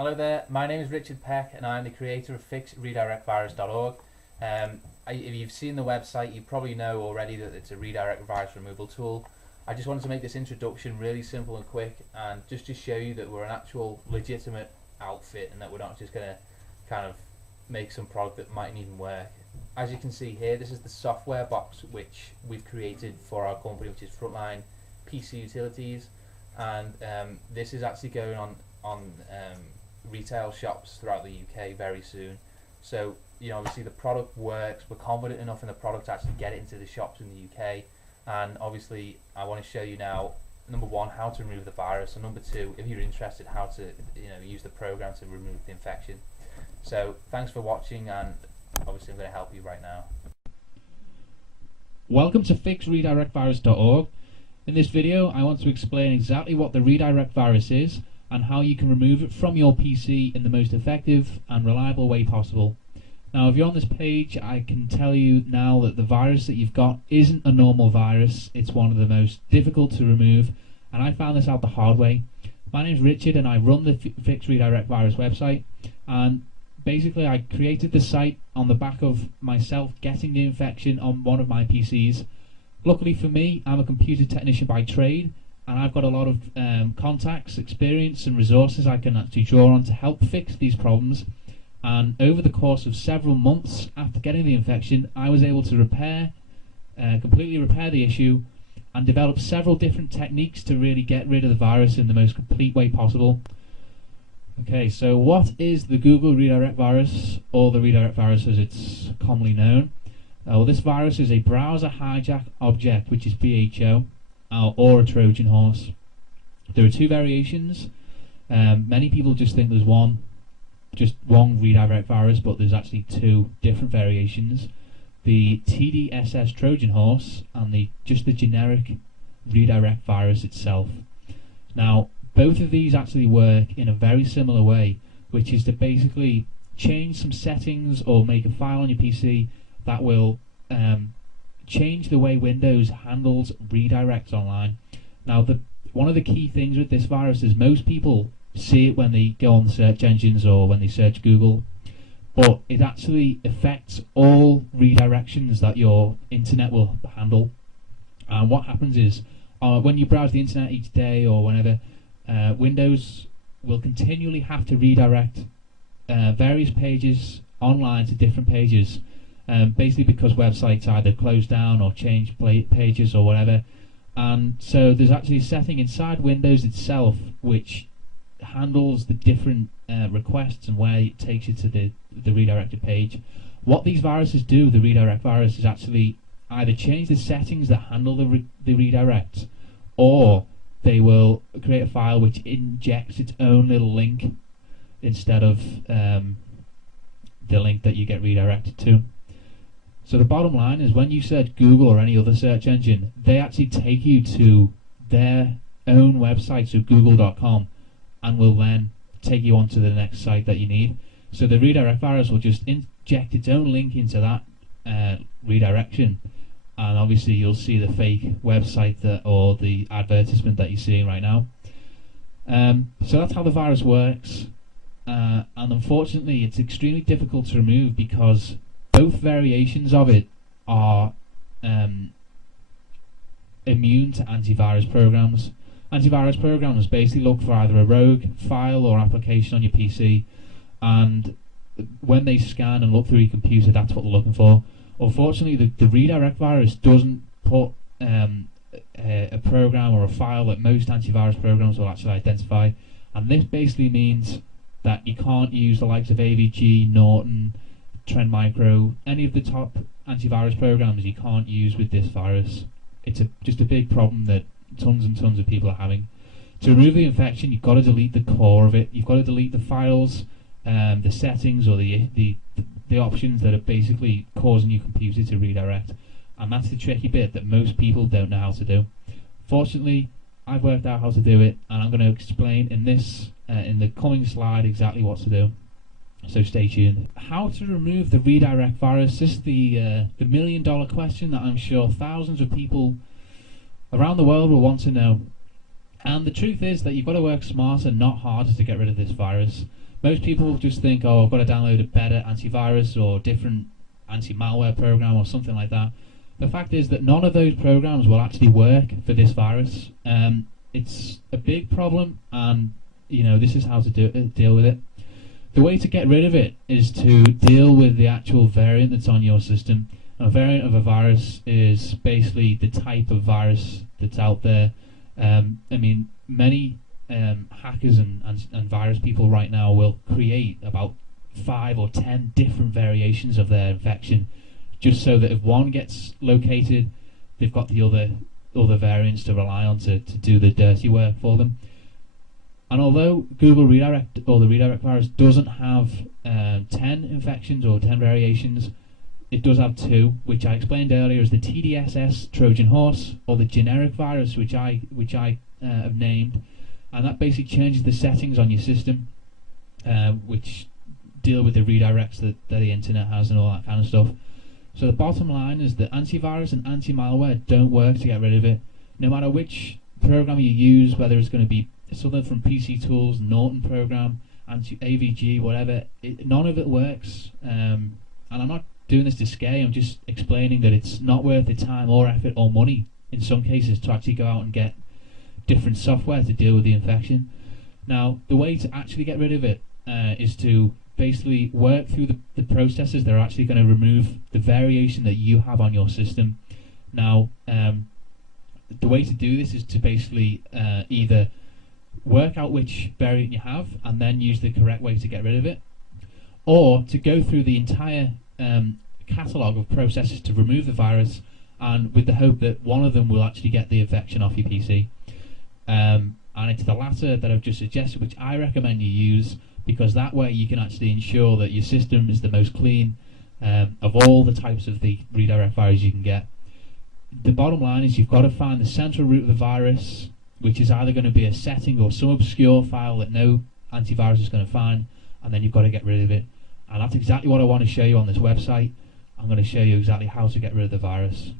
Hello there, my name is Richard Peck and I'm the creator of fixredirectvirus.org. If you've seen the website, you probably know already that it's a redirect virus removal tool. I just wanted to make this introduction really simple and quick and just to show you that we're an actual legitimate outfit and that we're not just going to kind of make some product that mightn't even work. As you can see here, this is the software box which we've created for our company, which is Frontline PC Utilities, and this is actually going on retail shops throughout the UK very soon. So, obviously the product works. We're confident enough in the product to actually get it into the shops in the UK. And obviously, I want to show you now, number one, how to remove the virus, and number two, if you're interested, how to use the program to remove the infection. So, thanks for watching, and obviously I'm going to help you right now. Welcome to fixredirectvirus.org. In this video, I want to explain exactly what the redirect virus is and how you can remove it from your PC in the most effective and reliable way possible. Now, if you're on this page, I can tell you now that the virus that you've got isn't a normal virus. It's one of the most difficult to remove, and I found this out the hard way. My name's Richard and I run the Fix Redirect Virus website, and basically I created the site on the back of myself getting the infection on one of my PCs. Luckily for me, I'm a computer technician by trade, and I've got a lot of contacts, experience and resources I can actually draw on to help fix these problems. And over the course of several months after getting the infection, I was able to completely repair the issue and develop several different techniques to really get rid of the virus in the most complete way possible. Okay, so what is the Google redirect virus, or the redirect virus as it's commonly known? Well, this virus is a browser hijack object, which is BHO, or a Trojan horse. There are two variations. Many people just think there's one redirect virus, but there's actually two different variations. The TDSS Trojan horse and just the generic redirect virus itself. Now, both of these actually work in a very similar way, which is to basically change some settings or make a file on your PC that will change the way Windows handles redirects online. Now, one of the key things with this virus is most people see it when they go on search engines or when they search Google, but it actually affects all redirections that your internet will handle. And what happens is, when you browse the internet each day or whenever, Windows will continually have to redirect various pages online to different pages, basically because websites either close down or change pages or whatever. And so there's actually a setting inside Windows itself which handles the different requests and where it takes you to the redirected page. What these viruses do, the redirect virus, is actually either change the settings that handle the redirect, or they will create a file which injects its own little link instead of the link that you get redirected to. So the bottom line is, when you search Google or any other search engine, they actually take you to their own website, so google.com, and will then take you onto the next site that you need. So the redirect virus will just inject its own link into that redirection, and obviously you'll see the fake website or the advertisement that you're seeing right now. So that's how the virus works, and unfortunately it's extremely difficult to remove because both variations of it are immune to antivirus programs. Antivirus programs basically look for either a rogue file or application on your PC, and when they scan and look through your computer, that's what they're looking for. Unfortunately, the redirect virus doesn't put a program or a file that most antivirus programs will actually identify, and this basically means that you can't use the likes of AVG, Norton, Trend Micro, any of the top antivirus programs you can't use with this virus. It's just a big problem that tons and tons of people are having. To remove the infection, you've got to delete the core of it. You've got to delete the files, the settings, or the options that are basically causing your computer to redirect. And that's the tricky bit that most people don't know how to do. Fortunately, I've worked out how to do it, and I'm going to explain in the coming slide exactly what to do. So stay tuned. How to remove the redirect virus? This is the million-dollar question that I'm sure thousands of people around the world will want to know. And the truth is that you've got to work smarter, not harder, to get rid of this virus. Most people just think, oh, I've got to download a better antivirus or different anti-malware program or something like that. The fact is that none of those programs will actually work for this virus. It's a big problem, and this is how to deal with it. The way to get rid of it is to deal with the actual variant that's on your system. A variant of a virus is basically the type of virus that's out there. Many hackers and virus people right now will create about 5 or 10 different variations of their infection, just so that if one gets located, they've got the other variants to rely on to do the dirty work for them. And although Google Redirect, or the redirect virus, doesn't have 10 infections or 10 variations, it does have 2, which I explained earlier as the TDSS Trojan horse, or the generic virus, which I have named, and that basically changes the settings on your system, which deal with the redirects that the internet has and all that kind of stuff. So the bottom line is that antivirus and anti-malware don't work to get rid of it. No matter which program you use, whether it's going to be something from PC Tools, Norton program, AVG, whatever, none of it works. And I'm not doing this to scare you, I'm just explaining that it's not worth the time or effort or money in some cases to actually go out and get different software to deal with the infection. Now, the way to actually get rid of it is to basically work through the processes that are actually going to remove the variation that you have on your system. Now, the way to do this is to basically either work out which variant you have and then use the correct way to get rid of it, or to go through the entire catalogue of processes to remove the virus, and with the hope that one of them will actually get the infection off your PC. And it's the latter that I've just suggested, which I recommend you use, because that way you can actually ensure that your system is the most clean of all the types of the redirect virus you can get. The bottom line is you've got to find the central root of the virus, which is either going to be a setting or some obscure file that no antivirus is going to find, and then you've got to get rid of it. And that's exactly what I want to show you on this website. I'm going to show you exactly how to get rid of the virus.